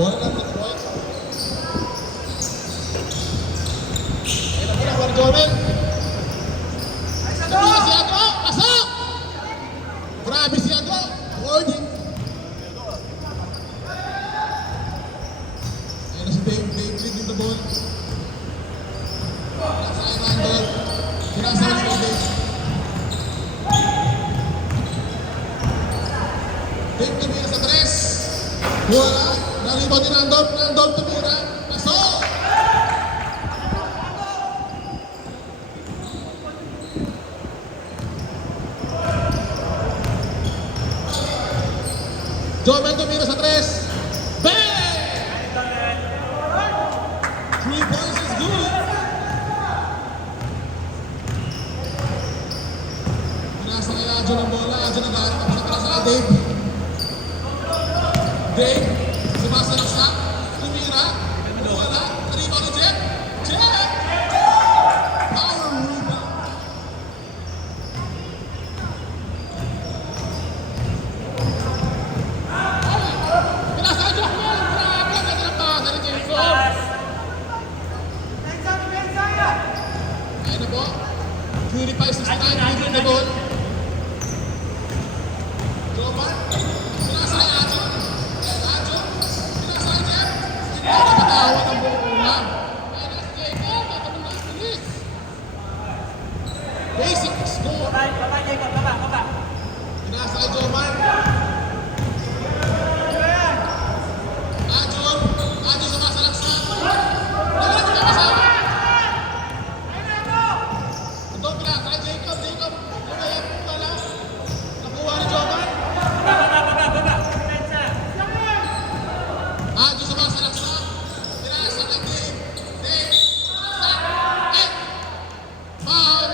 Bola lang ng boy. Ayun na pala, Jomel. Sabi si Adro, pasok! Grabe si Adro, warning. Ayun na si Dave leading the ball. Nasa ay Randall. Sinasama ni Dave. Dave tumira sa tres. Wala. Naribaw ni Randall tumira. Pasok! Jomel tumira sa tres. Bang! 3 points is good. Pinasa kay Adjo ng bola. Adjo nag-aaral ako sa para sa Dave. Dave, sumasalaksak. Tumira. Wala. Naribaw ni Jeff. Jeff! Power rebound. Pinasa Adjo. Grabe. Ganda ng pasa ni Jacob. Ayun na po. Purify 69. Leading the ball. Jovan. Pinasa kay Adjo. Adjo. Pinasa kay Jeff. Hindi na napatawan ang buong ulam. Ayun na si Jacob. Tatanong na. Bilis. Basic score. Pinasa kay Jovan. Adjo. Adjo sumasalaksak. Nagalit yung kasama. Ito, pinasa kay Jacob. Jacob. Lumayap po pala. Nakuha ni Jovan. Adjo sumasalaksak. Pinasa kay Dave. Dave. Salaksak. Eh! Foul.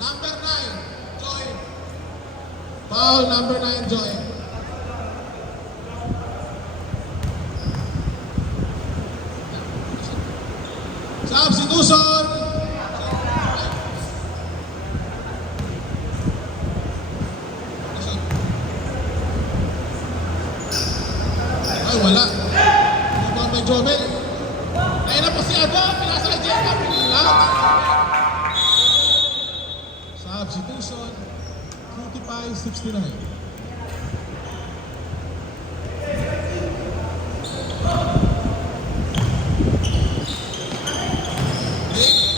Number 9. Joy. Foul number 9, Joy. Substitution. Ay, wala. Rebound by Jomel. Ayun na po si Adjo. Pinasa kay Jacob. Wala. Substitution. 55-69.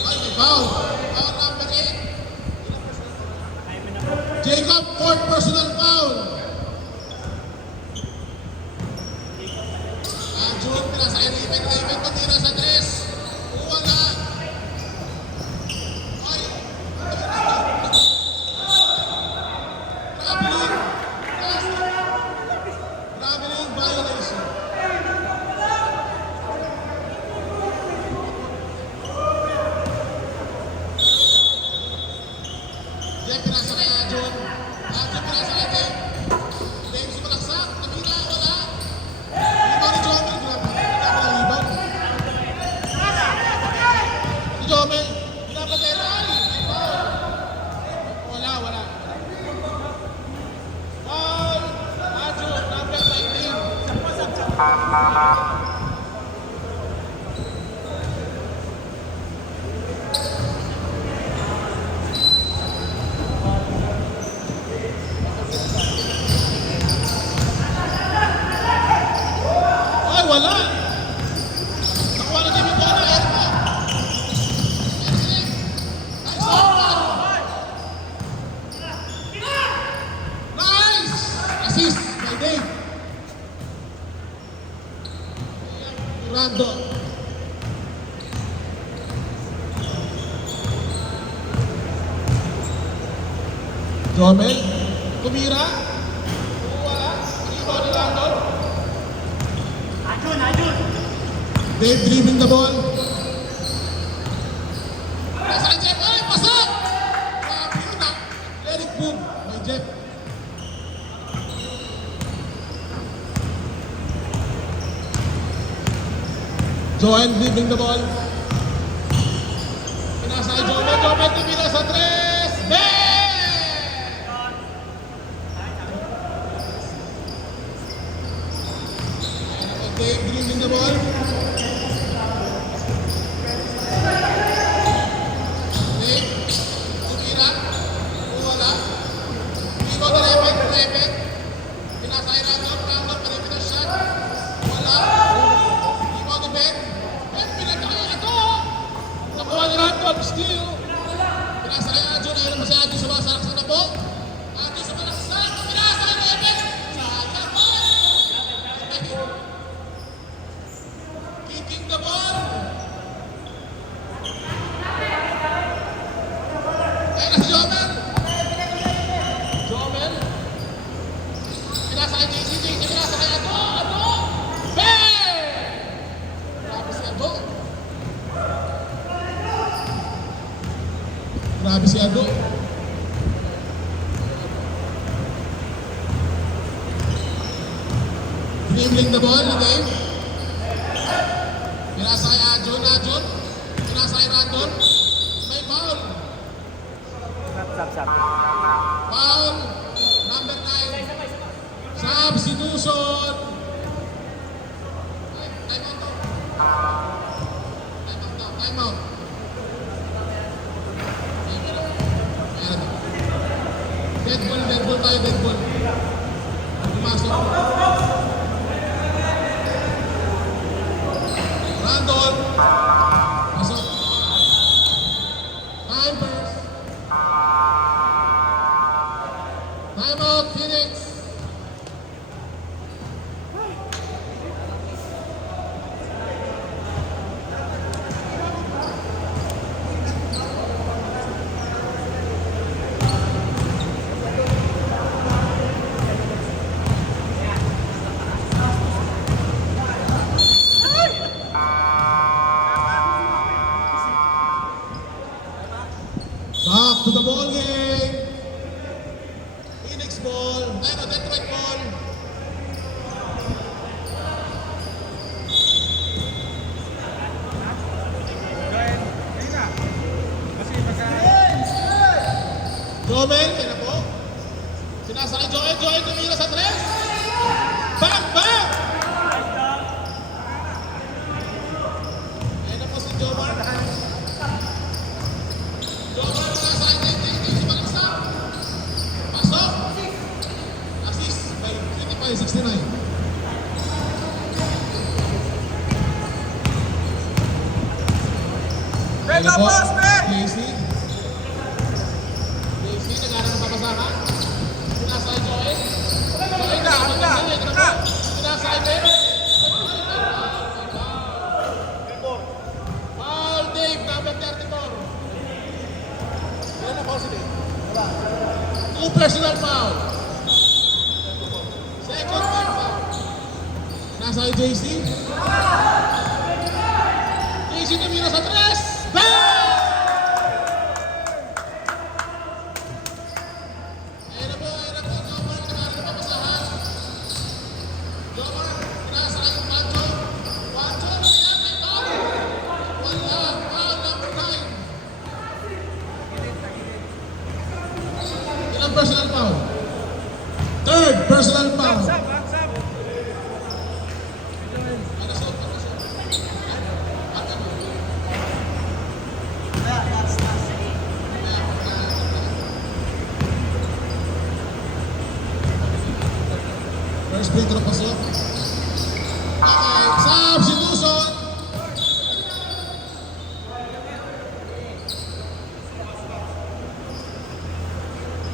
Ay, may foul. Foul number 8. Jacob, fourth personal foul. June, pinasa kay Raven. Raven patira sa tres. Wala. Ay. Traveling. Traveling violation. Jeff, pinasa kay June. Adjo, pinasa kay Dave. Dave, sumalaksak. Tumira, wala. Rebound ni Jomel. Grabe ang rebound. Si Jomel, pinapatay na. May foul. Wala. Foul. Adjo, number 19. Ay, wala. Nakuha na Jimmy bola. Ermo. Nice! Assist by Dave. Rando. Jomel. Tumira. Wala. Rebound ni Randall. Dave dribbling the ball. Nasa kay Jeff. Ay, pasok! Grabe yun ah. Let it boom. May Jeff. Joel dribbling the ball. Pinasa kay Jomel. Jomel tumira sa tres. Bang! dribbling the ball. Nick, tumira, wala. Iko na Reven. Pinasay na doon, Randall, pwede na shot. Wala. Iko ni Ben. Ben, pinagkakaya ito. Nakuha ni Randall, steal. Pinasay na Adjo, ayaw naman si Adjo sumasalak sa tabo. Adjo sumasalak, pinasay na Reven. Kicking the ball. Ayun na si Jomel. Jomel. Pinasay JC, pinasay Ado. Bang! Grabe si Ado. Grabe si Ado. Dribbling the ball, Dave. Pinasay Adjon. Pinasay Randall. May foul. Sap. Foul. Number 9. Substitution. Time out. Time out. Ayan. Dead ball tayo, dead ball. Pumasok. Randall. Pasok. Time burst. Time out, Phoenix. Back to the ball game. Phoenix ball. Detroit ball. Jomel, kaya na po. Sinasakay Joel tumira sa tres. Bang! Ayan na po si Jomar. Jomar, sinasakay si Balaksa. Pasok. Assist by 25-69. Ayan na po, Casey. Nagana ng papasakan. Pinasay Joel. Pinasay Ben. Foul Dave, number 34. Yan na foul si Dave. Two personal foul. Second team foul. Pinasay JC. JC tumira sa tres. Bang! Personal foul. Third personal foul. First free throw pasok. Okay, substitution.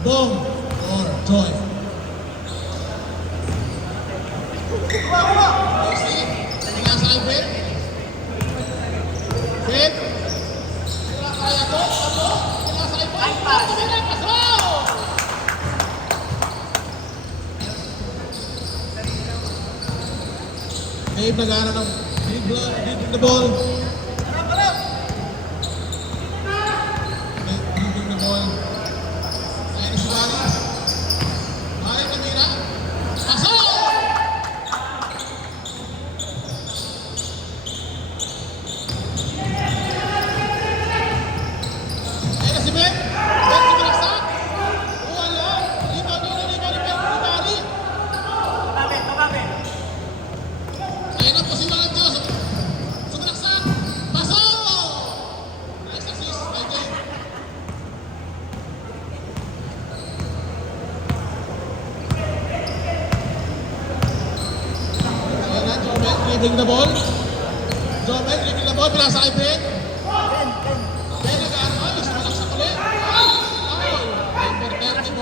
Bong or Joy. Pinasay Ben. Ben. Pinasay ako. Pinasay Ben. Pasok! Dave nagana ng dribbling the ball. Dribbling the ball. Ayan si Bali. Bali tumira. Pasok! Ayan na si Ben. Ben si Balaksak. Wala. Dito ni Bali. Ayan na po si bring the ball. Jomel, bring the ball. Pinasa kay Ben. Ben nag-ano. Malaksak ulit. Foul. Number 34.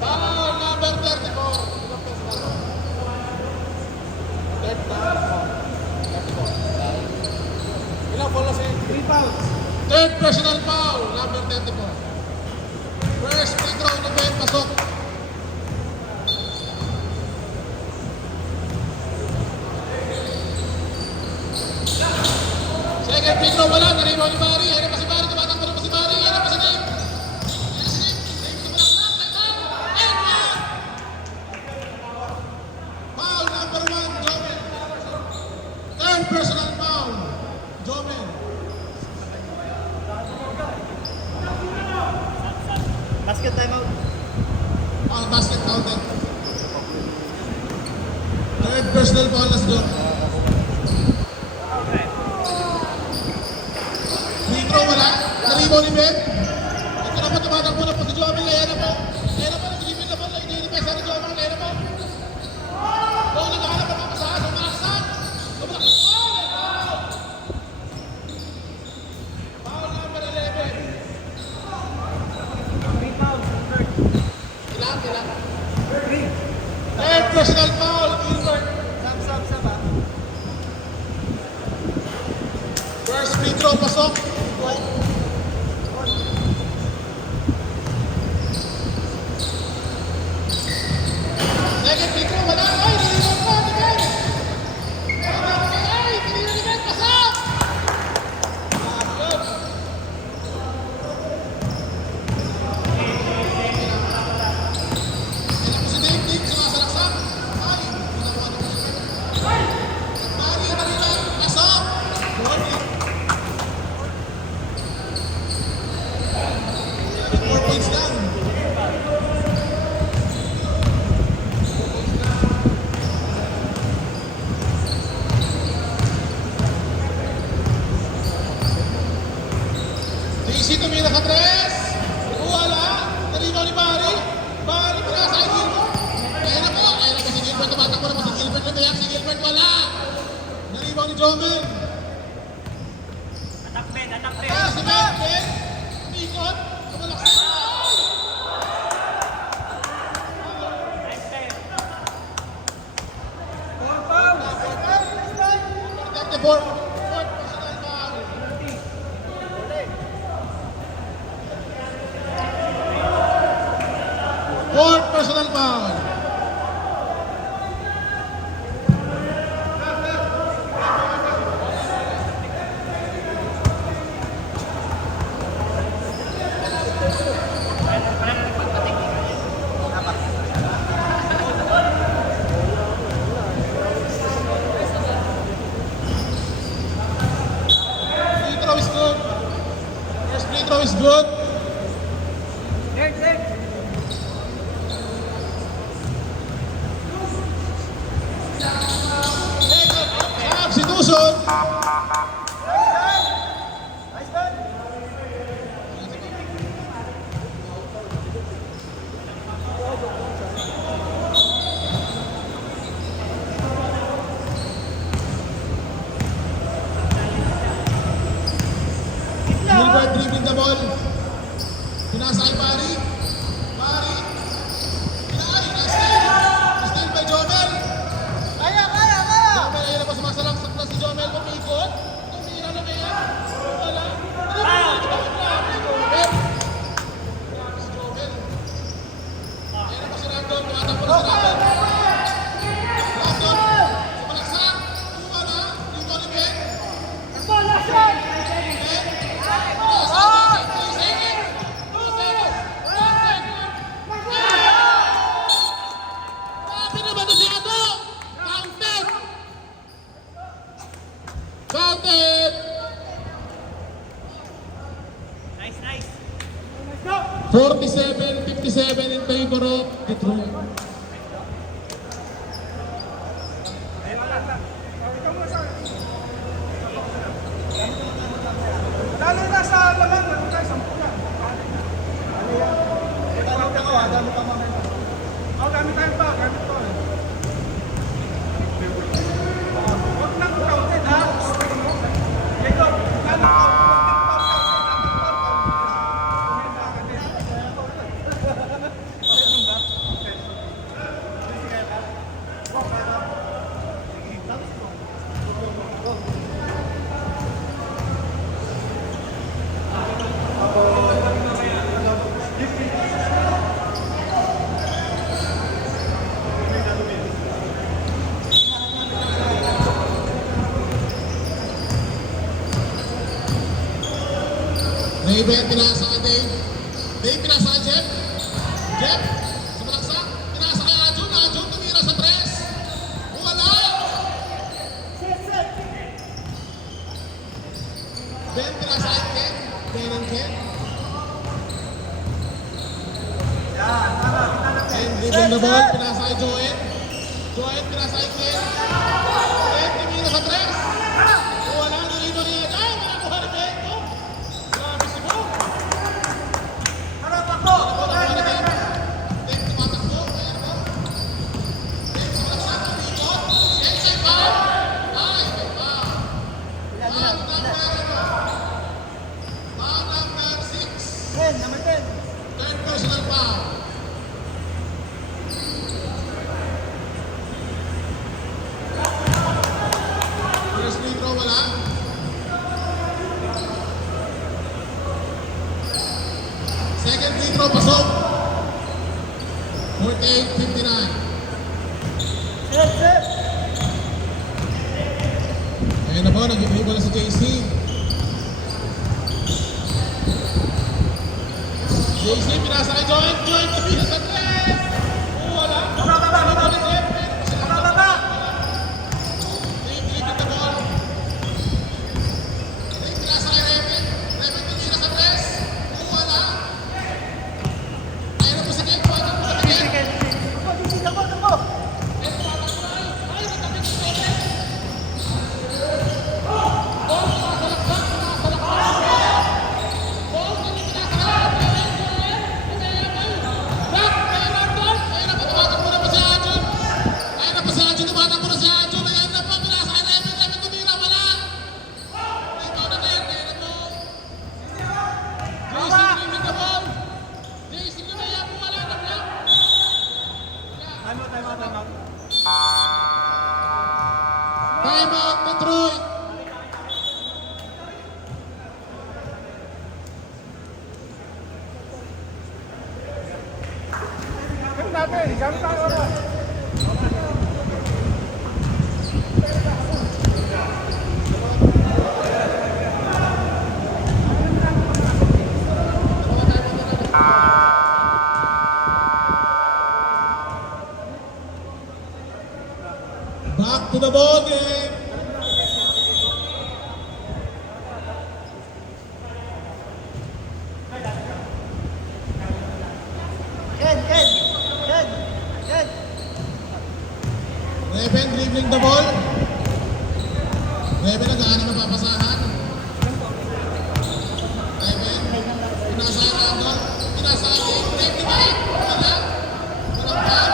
Foul number 34. Third foul. 34. Ilang foul na siya? 3 fouls. Third personal foul. Number 34. First free throw ni Ben. Pasok. Second free throw wala. Naribaw ni Barry. Ayan na pa si Barry. Tumatakbo na pa si Barry. Ayan na pa si Dave. Foul number 1, Jomel. Third personal foul, Jomel. Basket timeout. Basket counted. Third personal foul na si Jomel. Free throw wala. Naribaw ni Ben. Ito na pa, tumatakbo na po si Jomel. Ayan na po. Ayan na po, nag-ibig na po. Nag-ibig ni Jomel. Ayan na po. Oh, naghahanap pa pa sa aso. Malaksan. Foul number 11. Ilan? Third personal foul, Gilbert. Sab. First free throw, pasok. Second free throw, wala. Ay, niliwan pa, Miguel. Ay, niliwan, pasok. Good. Ayan po si Dave, sumasalaksak. Ay, nakuha na po si Ben. Dali lang, pasok. Good. 4 points lang. DC tumira sa 3. Wala. Naligaw ni Barry. Barry pinasa kay Gilbert. Ayan na po si Gilbert. Tumatakbo na po si Gilbert. Natayak si Gilbert. Wala. Naligaw ni Jomel. Atak Ben. Si Ben. Umikot. Tumalaksak. Nice time. 34. Fourth personal foul. Fourth personal foul. Free throw is good. First free throw is good. Substitution. Gilbert dribbling the ball. Pinasa kay Barry. Barry. Steal by Jomel. Jomel, ayun na po sumasalaksak na si Jomel. Pumikot. Tumira na ba yan? Wala. Jomel. Si Jomel. Ayun na po si Randall. Tumatakbo na si Randall. Randall. Sumalaksak. Wala. Dito ni Ben. Counted! Nice. 47-57 in favor of Detroit. Lalo na sa laman, ano tayo, 10 yan. Ano yan? Dami pa mamaya. Gamit tayo pa, gamit pa. Raven, pinasa ka Dave. Dave, pinasa ka Jeff. Jeff, sa malaksak. Pinasa kay Ajun. Ajun, tumira sa tres. Wala. Ben, pinasa kay Ken. Ken and Ken. Ken, dribbling the ball. Pinasa kay Joel. Joel, pinasa kay Ken. Ken, tumira sa tres. Wala, nalino niya. Ay, wala ko na Ben. Oh. Grabe si Bo. Number 10. Third personal foul. First free throw, wala. Second free throw, pasok. 48-59. Set. Ayun na po, nag-ibig na si JC. JC, pinasa kay Joel. Joel, tumira sa tres. Wala. Dito ni Jeff. Meron pa sila. Dave, dribbling the ball. Dave, pinasa kay Reven. Reven, tumira sa tres. Wala. Ayun na po si Jeff. Tumatak po sa Jeff. Ay, natabit si Joel. Ball, sumasalaksak. Ball, hindi pinasalaksak. Block, meron doon. Ayun na po, tumatakbo na po si Ajun. Ayun na po si Ajun, tumatakbo na si Ajun. Ayun na po, pinasa kay Reven. Reven, tumira, wala. Ito na din, ayun na po. JC, dribbling the ball. JC, lumaya po, wala na block. Time out. Time out, Detroit. Ganun natin, ganun tayo oras. Back to the ball game. Ken. Reven dribbling the ball. Reven nag-aanang mapapasahan. Reven, pinasa kay Randall. Pinasa kay Dave. Dave, di ba? Wala. Walang foul.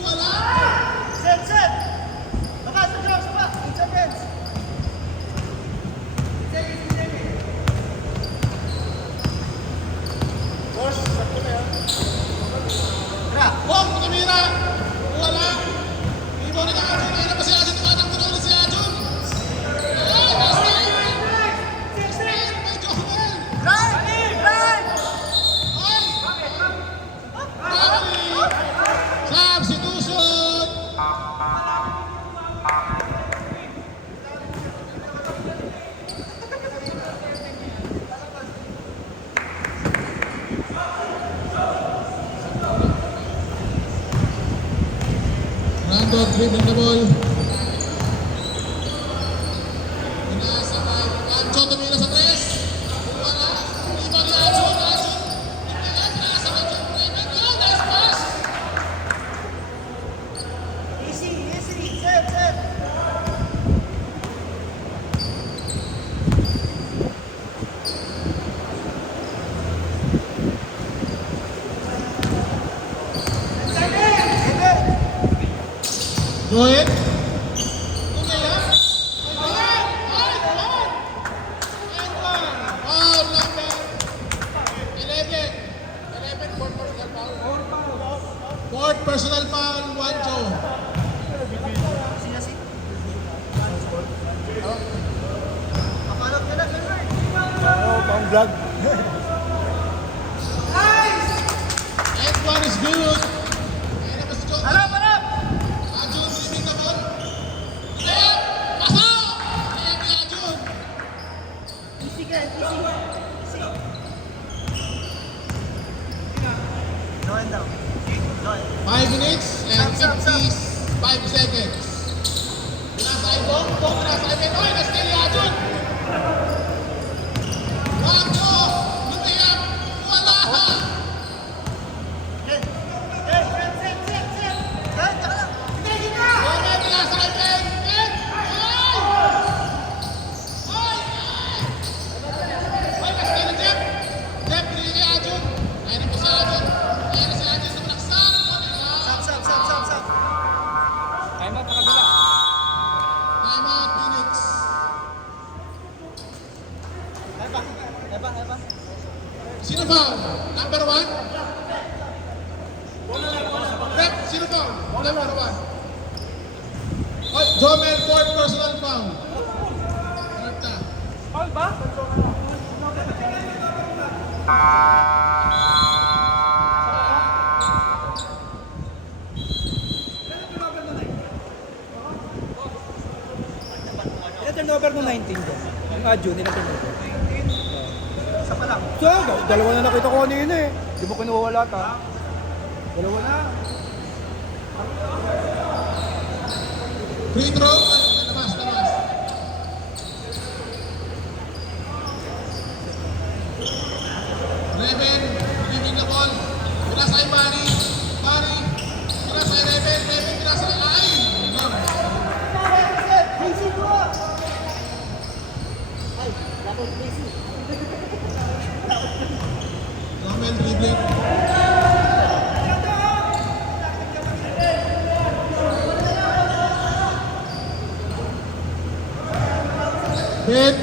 Wala. Set. Set. Baka sa ground, sa 8 seconds. Boss, sakto na yan. Bong, tumira. Wala. Ibo ni Ajun. Ayun na pa si Ajun. Tumatakbo na ulit si Ajun. Ay, mistake. Mistake by Joel. Ay. Referee. Substitution. Randall dribbling the ball. Pinasa kay Ancho, tumira sa tres. Wala. Iba ni Ajun. Pinasa kay John Raven. Yun, nice pass. Easy. Set. Joel. Tumira. Ay, foul number 11. 11 vlog. And one is good. Ayan na ba si Joe? Harap, harap! Ajun, dribling the ball. Layup! Pasok! Layup ni Ajun. Easy ka, easy. Easy. Doon daw. Doon. 5 minutes and Stop, stop, stop. 55 seconds. Pinasa Ibong, pinasa Ibong. Oy, na-steal ni Ajun. Wako! Lumiyap! Wala! Set, set, set, set, set. Set, tsaka lang. Hindi, hindi ka! Oy, pinasa kay Ben! Ben! Oy! Oy! Oy, na-steal ni Jeff! Jeff, pinili kay Ajun. Ayun na po si Ajun. Ayun na si Ajun sa malaksak. Stop, stop, stop, stop, stop. Time out, nakabila. Time out, Phoenix. Eba, eba, eba. Sino foul? Number 1? Rep, sino foul? Number 1. Oh, Jomel, fourth personal foul. Rep na. Foul ba? Ilan turnover no 19 dyan? Yung Adjo, ilan turnover? Isa pa lang. So, dalawa na nakita ko kanina eh. Di mo kinuha lahat ha? Dalawa na. Free throw. Labas, labas. Reven, leaving the ball. Pinasa kay Barry. Barry. Pinasa kay Reven. Reven, pinasa kay Ay. Set, set. Easy ko. Ay, dapat easy. Jomel dribbling. Ben.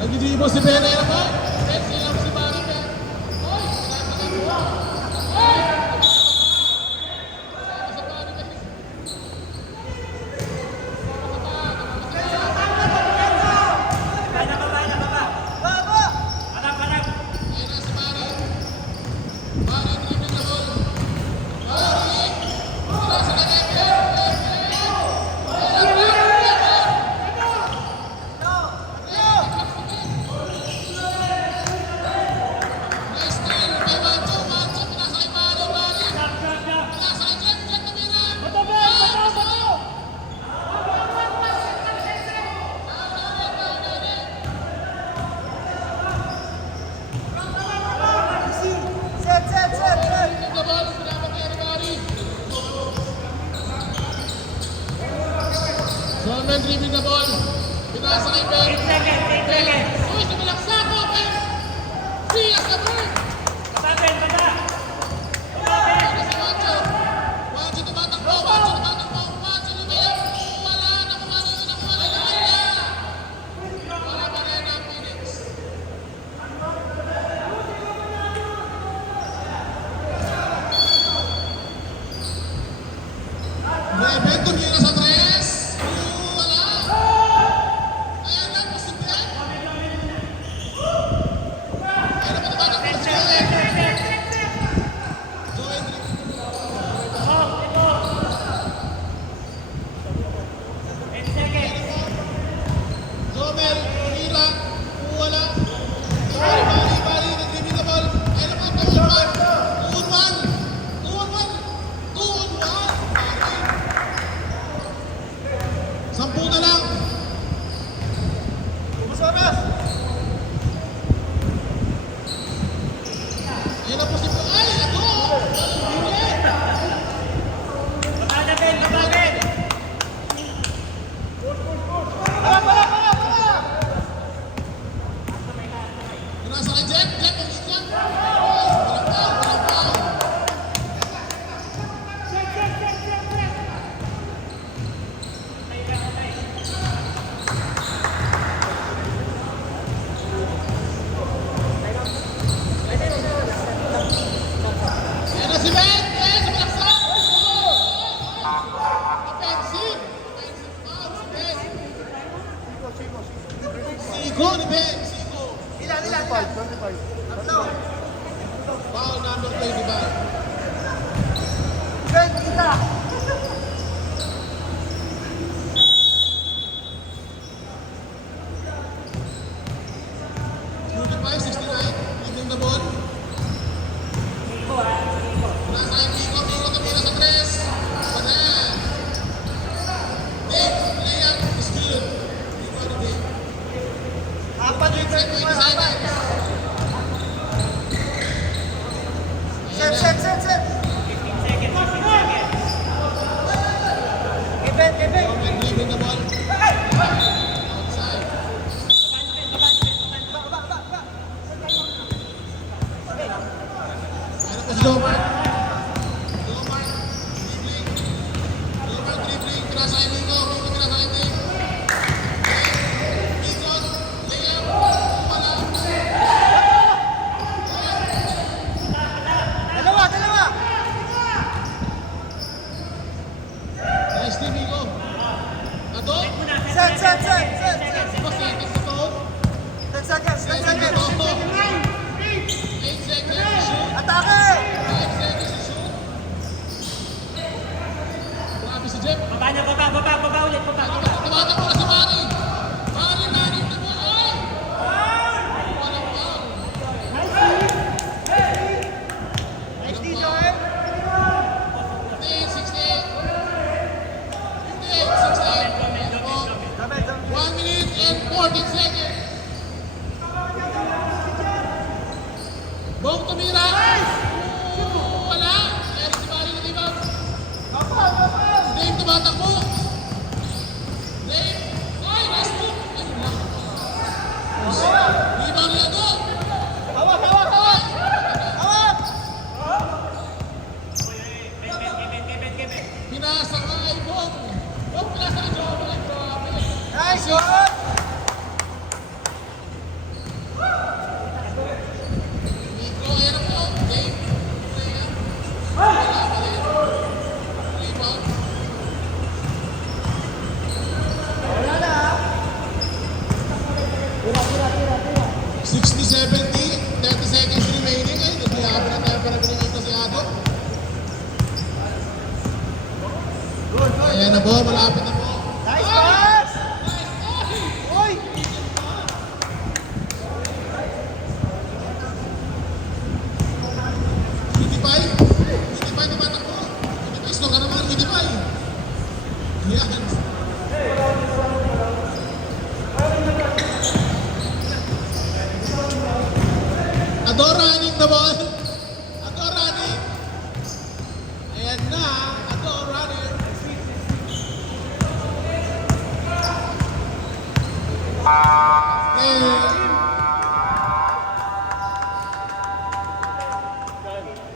Nag-dribble si Ben. Ayun po. Ben, sila mo si Barry. Ben. Oy, pinasa kay Buwa. Oy! Pinasa sa Barry. Ben. Baba! Ayun na si Barry. Barry, dribbling the ball. Barry. Pinasa kay Reven. Nice steal. May 1-2. 1-2. Pinasa kay Barry. Barry. Pinasa kay Jeff. Jeff tumira. Pasok! Set, set, set, set. Dribbling the ball. Pinasa kay Barry. Solomon dribbling the ball. Pinasa kay Ben. Ben. Uy, sumalaksak ko, Ben. Free as the bird. Ayun na si Wancho. Wancho tumatakbo. Wancho tumatakbo. Wancho lumayap. Wala. Nakuha na yun. Nakuha na yun. Wala pa rin ang Phoenix. Reven tumira sa tres. Wala. Ayan na, posible. Ayun na, tumatakbo si Joel. Joel dribbling. Jomel, tumira, wala. Bali, nag-dribble the ball. Ayun na po, 2-on-1. 2-on-1. 2-on-1. 10 na lang. Ubus oras. Ayun na po si... Ay, ito! Ulit! Harap, harap, harap, harap. Pinasa kay Jeff. Jeff, ang isang. Ay, walang foul, walang foul. Ayun na si Ben. Ben, sumalaksak. Offensive. Offensive foul si Ben. Sigo ni Ben. Sigo. Ilan, ilan, ilan. Tatlo. Foul number 25. Good, kita. 69, leading the ball. Nasa yung Nico tumira sa tres. Panan. Dave, layup is good. Rebound ni Dave. Apat yung 20 21. seconds. Set, set, set, set. Event, event. Bowman leaving the ball. Outside. Ano po si Lomar? Lomar, dribbling. Lomar dribbling. Pinasa kay Nico. Nico pinasa kay Dave. Nico, layup. Wala. Dalawa, dalawa. Nice team, Nico. Ato? Set, set, set, set, set. 5 seconds to go. 10 seconds, 10 Seconds to seconds. go. 8 seconds to shoot. Atake! 5 seconds to shoot. Grabe si Jeff. Baba niya, baba ulit, baba. Tumatakbo na si Manny. Manny, Manny, tumatakbo. Walang foul. Nice D, Joel. 58, 68. 58, 68. Ayan po. Dami, dami. 1 minute and 14 seconds. Bong tumira. Wala. Meron si Manny na rebound. Dave tumatakbo. Dave. Ay, last move. Ayun lang. Rebound niya to. Hawak, hawak, hawak. Hawak. Pinasa kay Bong. Bong, pinasa kay Joe. Ay, grabe. Nice, Joel. Nico, ayan na po. Dave. Ayan. Wala pa rin. Rebound. Wala na. 60-70. 30 seconds remaining. Ay, naglayapin na tayo para binigay ko si Ado. Ayan na po. Malapit na po. Nice pass. Uy. Hitipay. Hitipay tumatakbo. Hitipay, slow ka naman. Hitipay. Ayan. Adore running the ball. Adore running. Ayan na. Adore running. Okay.